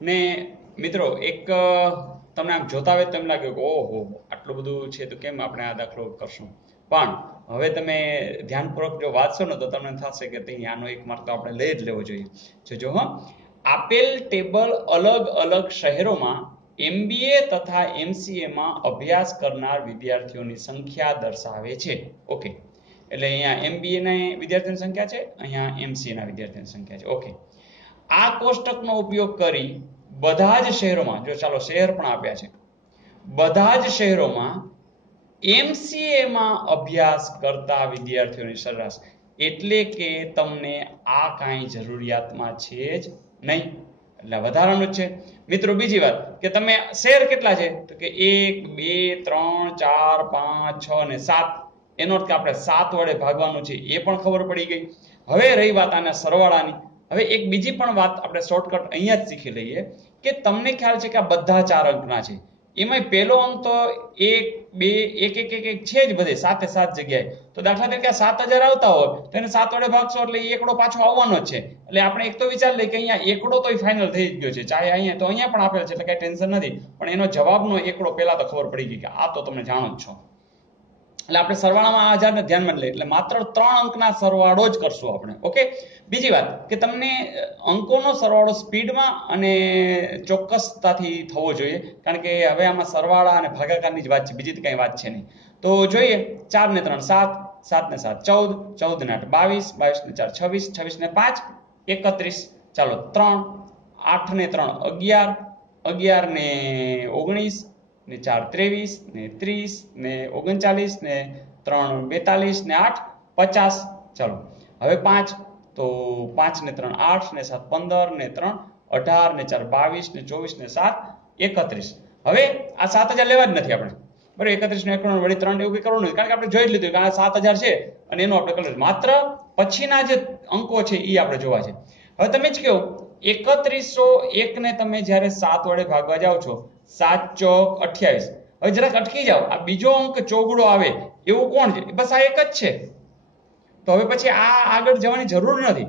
ને મિત્રો એક તમને આમ જોતા હોય તો એમ લાગે કે ઓહો આટલું બધું છે તો કેમ આપણે આ દાખલો કરશું, પણ હવે તમે ધ્યાનપૂર્વક જો વાંચશો ને તો તમને થશે કે આનો એક માર્ક તો આપણે લઈ જ લેવો જોઈએ. જો આપેલ ટેબલ અલગ અલગ શહેરોમાં MBA તથા MCA માં અભ્યાસ કરનાર વિદ્યાર્થીઓની સંખ્યા દર્શાવે છે. ઓકે, એટલે અહીંયા MBA ના વિદ્યાર્થીઓની સંખ્યા છે, અહીંયા MCA ના વિદ્યાર્થીઓની સંખ્યા છે. ઓકે, આ કોષ્ટકનો ઉપયોગ કરી બધા જ શહેરોમાં, જો ચાલો શહેર પણ આપ્યા છે, બધા જ શહેરોમાં MCA માં અભ્યાસ કરતા વિદ્યાર્થીઓની સરેરાશ, એટલે કે તમને આ કાંઈ જરૂરિયાતમાં છે જ નહીં, એટલે વધારાનું જ છે. મિત્રો બીજી વાત કે તમે શહેર કેટલા છે તો કે 1 2 3 4 5 6 અને 7, એનો અર્થ કે આપણે 7 વડે ભાગવાનું છે એ પણ ખબર પડી ગઈ. હવે રહી વાત આના સરવાળાની. હવે એક બીજી પણ વાત આપણે શોર્ટકટ અહીંયા જ શીખી લઈએ કે તમને ખ્યાલ છે કે આ બધા 4 અંકના છે, એમાં પહેલો અંક તો 1 2 1 1 1 છે જ બધે 7 જગ્યાએ. તો દાખલા તરીકે 7000 આવતા હોય તો એને 7 વડે ભાગશો એટલે એકડો પાછો આવવાનો જ છે. એટલે આપણે એક તો વિચાર લઈએ કે અહીંયા એકડો તો ફાઇનલ થઈ જ ગયો છે, ચાહે અહીંયા તો અહીંયા પણ આપેલ છે એટલે કઈ ટેન્શન નથી, પણ એનો જવાબનો એકડો પહેલા તો ખબર પડી ગઈ કે આ તો તમે જાણો જ છો. એટલે આપણે સરવાળામાં આ 1000 ને ધ્યાનમાં લઈએ એટલે માત્ર 3 અંકના સરવાળો જ કરશું આપણે. ઓકે, બીજી વાત કે તમને અંકોનો સરવાળો સ્પીડમાં અને ચોક્કસતાથી થવો જોઈએ, કારણ કે હવે આમાં સરવાળા અને ભાગાકારની જ વાત છે, બીજી કઈ વાત છે નહીં. તો જોઈએ 4 ને 3 7, 7 ને 7 14, 14 ને 8 22, 22 ને 4 26, 26 ને 5 31, ચાલો 3, 8 ને 3 11, 11 ને 19 ને 4 23 ને 30 ને 39 ને 3 42 ને 8 50, ચાલો હવે 5, તો 5 ને 3 8 ને 7 15 ને 3 18 ને 4 22 ને 24 ને 7 31. હવે આ 7000 લેવા જ નથી આપણે, બરાબર. 31 ને 1 વળી 3 એવું કઈ કરવાનું નથી, કારણ કે આપણે જોઈ જ લીધું કે આ 7000 છે અને એનું આપણે કરી, માત્ર પછીના જે અંકો છે એ આપણે જોવા છે. હવે તમે જ કહો 3101 ને તમે જ્યારે 7 વડે ભાગવા જાઓ છો, 7 ચોક 28, હવે જરાક અટકી જાઓ, આ બીજો અંક ચોગડો આવે એવું કોણ છે? બસ આ એક જ છે. તો હવે પછી આ આગળ જવાની જરૂર નથી.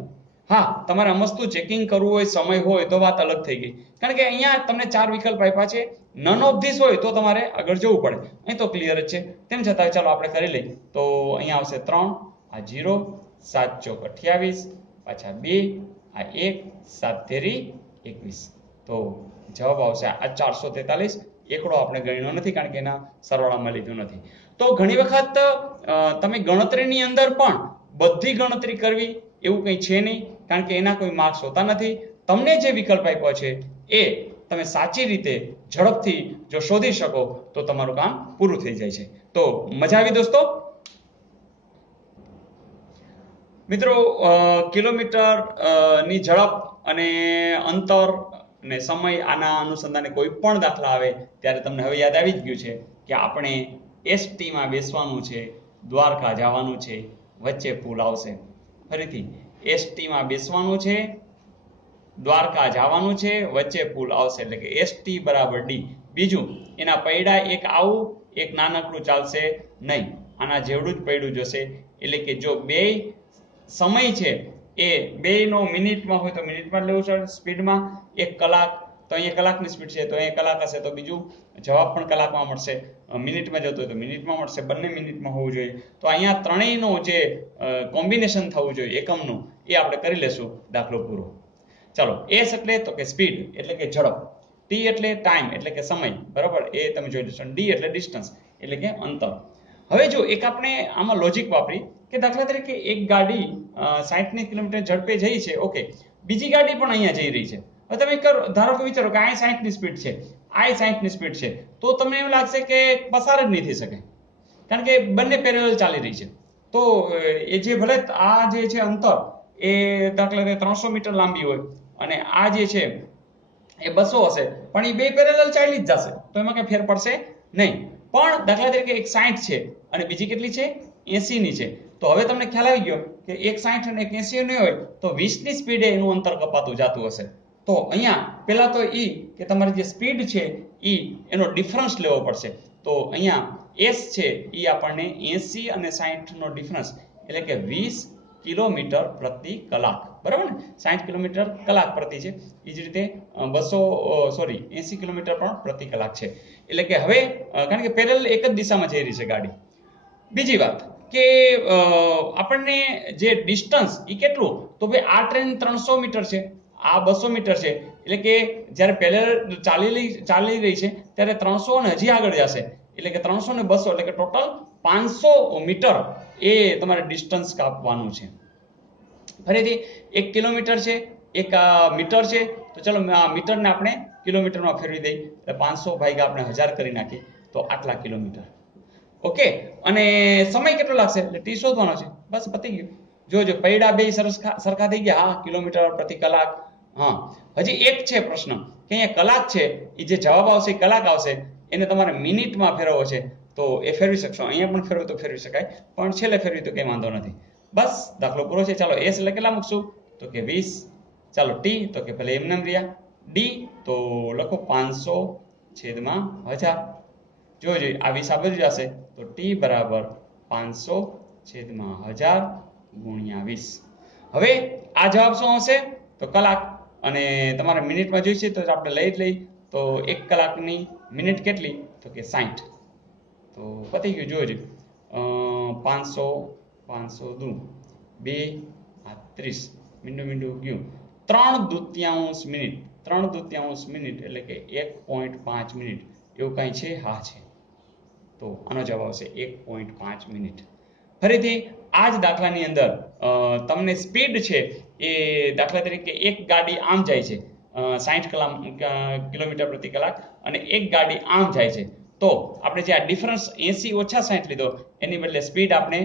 હા, તમારે અમસ્તું ચેકિંગ કરવું હોય, સમય હોય તો વાત અલગ થઈ ગઈ, કારણ કે અહીંયા તમને 4 વિકલ્પ આપ્યા છે, નન ઓફ ધીસ હોય તો તમારે આગળ જવું પડે. અહીં તો ક્લિયર જ છે. તેમ છતાં ચાલો આપણે કરી લઈએ. તો અહીંયા આવશે 3, આ 0, 7 ચોક 28, પાછા 2, આ 1, 7 તેરી 21. તો જવાબ આવશે આ 443. એકડો આપણે ગણ્યો નથી કારણ કે એના સરવાળામાં લીધું નથી. તો ઘણી વખત તમે ગણતરીની અંદર પણ બધી ગણતરી કરવી એવું કંઈ છે નહીં, કારણ કે એના કોઈ માર્ક્સ હોતા નથી. તમને જે વિકલ્પ આપ્યો છે એ તમે સાચી રીતે ઝડપથી જો શોધી શકો તો તમારું કામ પૂરું થઈ જાય છે. તો મજા આવી દોસ્તો? મિત્રો, કિલોમીટર ની ઝડપ અને અંતર અને સમય આના અનુસંધાને કોઈ પણ દાખલા આવે ત્યારે તમને હવે યાદ આવી જ ગયું છે કે આપણે ST માં બેસવાનું છે, દ્વારકા જવાનું છે, વચ્ચે પુલ આવશે. ફરીથી ST માં બેસવાનું છે, દ્વારકા જવાનું છે, વચ્ચે પુલ આવશે, એટલે કે ST બરાબર D. બીજું એના પૈડા એક આવું એક નાનકડું ચાલશે નહીં, આના જેવડું જ પૈડું જશે. એટલે કે જો બે સમય છે એ બેનો મિનિટમાં હોય તો મિનિટમાં લેવું છે, સ્પીડમાં 1 કલાક તો અહીંયા કલાકની સ્પીડ છે તો અહીંયા કલાક હશે તો બીજું જવાબ પણ કલાકમાં મળશે, મિનિટમાં જતો હોય તો મિનિટમાં મળશે, બંને મિનિટમાં હોવું જોઈએ. તો અહીંયા ત્રણેયનું જે કોમ્બિનેશન થવું જોઈએ એકમનું એ આપણે કરી લેશું દાખલો પૂરો. ચાલો, S એટલે તો કે સ્પીડ એટલે કે ઝડપ, T એટલે ટાઈમ એટલે કે સમય, બરાબર, એ તમે જોઈ લેશો. D એટલે ડિસ્ટન્સ એટલે કે અંતર. હવે જો એક આપણે આમાં લોજિક વાપરી કે દાખલા તરીકે એક ગાડી 60 કિલોમીટર ઝડપે જઈ છે, ઓકે, બીજી ગાડી પણ અહીંયા જઈ રહી છે. હવે તમે ધારો કે વિચારો કે આ 60 ની સ્પીડ છે, આ 60 ની સ્પીડ છે, તો તમને એવું લાગશે કે પસાર જ નહીં થઈ શકે, કારણ કે બંને પેરેલલ ચાલી રહી છે. તો એ જે ભલે આ જે છે અંતર એ દાખલા તરીકે 300 મીટર લાંબી હોય અને આ જે છે એ 200 હશે, પણ એ બે પેરેલલ ચાલી જ જશે તો એમાં કઈ ફેર પડશે નહીં. પણ દાખલા તરીકે એક 60 છે અને બીજી કેટલી છે 80 ની છે, તો હવે તમને ખ્યાલ આવી ગયો કે એક 60 અને એક 80 ની હોય તો 20 ની સ્પીડે એનું અંતર કપાતું જતું હશે. તો અહીંયા પહેલા તો કે તમારી જે સ્પીડ છે એનો ડિફરન્સ લેવો પડશે. તો અહીંયા S છે એ આપણને 80 અને 60 નો ડિફરન્સ એટલે કે 20 કિલોમીટર પ્રતિ કલાક. બરાબર ને, 60 કિલોમીટર કલાક પ્રતિ છે. એ જ રીતે 80 કિલોમીટર પણ પ્રતિ કલાક છે. એટલે કે હવે કારણ કે પેરેલલ એક જ દિશામાં જઈ રહી છે ગાડી. બીજી વાત કે આપણને જે ડિસ્ટન્સ એ કેટલું, તો ભાઈ આ ટ્રેન 300 મીટર છે, આ 200 મીટર છે. એટલે કે જ્યારે પેરેલલ ચાલી રહી છે ત્યારે 300 અને હજી આગળ જશે. એટલે કે 300 ને 200 એટલે કે ટોટલ 500 મીટર એ તમારે ડિસ્ટન્સ કાપવાનું છે. ફરીથી 1 કિલોમીટર છે, 1 મીટર છે, તો ચલો આ મીટરને આપણે કિલોમીટરમાં ફેરવી દઈએ. એટલે 500 ભાગ્યા આપણે 1000 કરી નાખીએ તો આટલા કિલોમીટર. ઓકે, અને સમય કેટલો લાગશે એટલે ટી શોધવાનો છે. બસ પતી ગયું. જોજો પૈડા બે સરખા થઈ ગયા. હા, કિલોમીટર પ્રતિ કલાક. હા, હજી એક છે પ્રશ્ન કે અહીંયા કલાક છે, એ જે જવાબ આવશે એ કલાક આવશે, એને તમારે મિનિટમાં ફેરવવો છે તો એ ફેરવી શકશો. અહીંયા પણ ફેરવો તો ફેરવી શકાય, પણ છેલ્લે ફેરવી તો કંઈ વાંધો નથી. બસ દાખલો પૂરો છે. ચાલો એસ એટલે કેટલા મૂકશું તો કે 20. ચાલો ટી તો કે ભલે એમને રહ્યા. ડી તો લખો 500/1000. જોજો આ 20 આ બાજુ જશે તો ટી બરાબર 500/1000 ગુણ્યા 20. હવે આ જવાબ શું આવશે તો કલાક, અને તમારે મિનિટમાં જોઈશે તો આપણે લઈ જ લઈ. તો 1 કલાકની મિનિટ કેટલી તો કે 60. તો પતી ગયું. જોજો 500 દુ 2 30 મીંડું ગયું. 3/2 મિનિટ. 3/2 મિનિટ એટલે કે 1.5 મિનિટ એવું કાંઈ છે? હા છે. તો આનો જવાબ આવશે 1.5 મિનિટ. ફરીથી આ જ દાખલાની અંદર તમને સ્પીડ છે એ દાખલા તરીકે એક ગાડી આમ જાય છે 60 કિલોમીટર પ્રતિ કલાક, અને એક ગાડી આમ જાય છે. તો આપણે જે આ ડિફરન્સ 80 ઓછા 60 લીધો એની બદલે સ્પીડ આપણે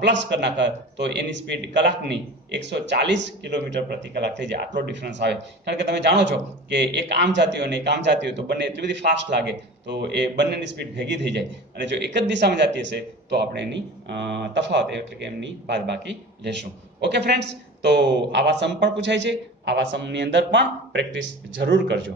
પ્લસ કરી નાખે તો એની સ્પીડ કલાકની 140 કિલોમીટર પ્રતિ કલાક થઈ જાય. આટલો ડિફરન્સ આવે. કારણ કે તમે જાણો છો કે એક આમ જાતી હોય અને એક આમ જાતી હોય તો બંને એટલી બધી ફાસ્ટ લાગે, તો એ બંનેની સ્પીડ ભેગી થઈ જાય. અને જો એક જ દિશામાં જાતી હશે તો આપણે એની તફાવત એટલે કે એમની બાદબાકી લેશું. ઓકે ફ્રેન્ડ્સ, તો આવા સમ પણ પૂછાય છે. આવા સમની અંદર પણ પ્રેક્ટિસ જરૂર કરજો.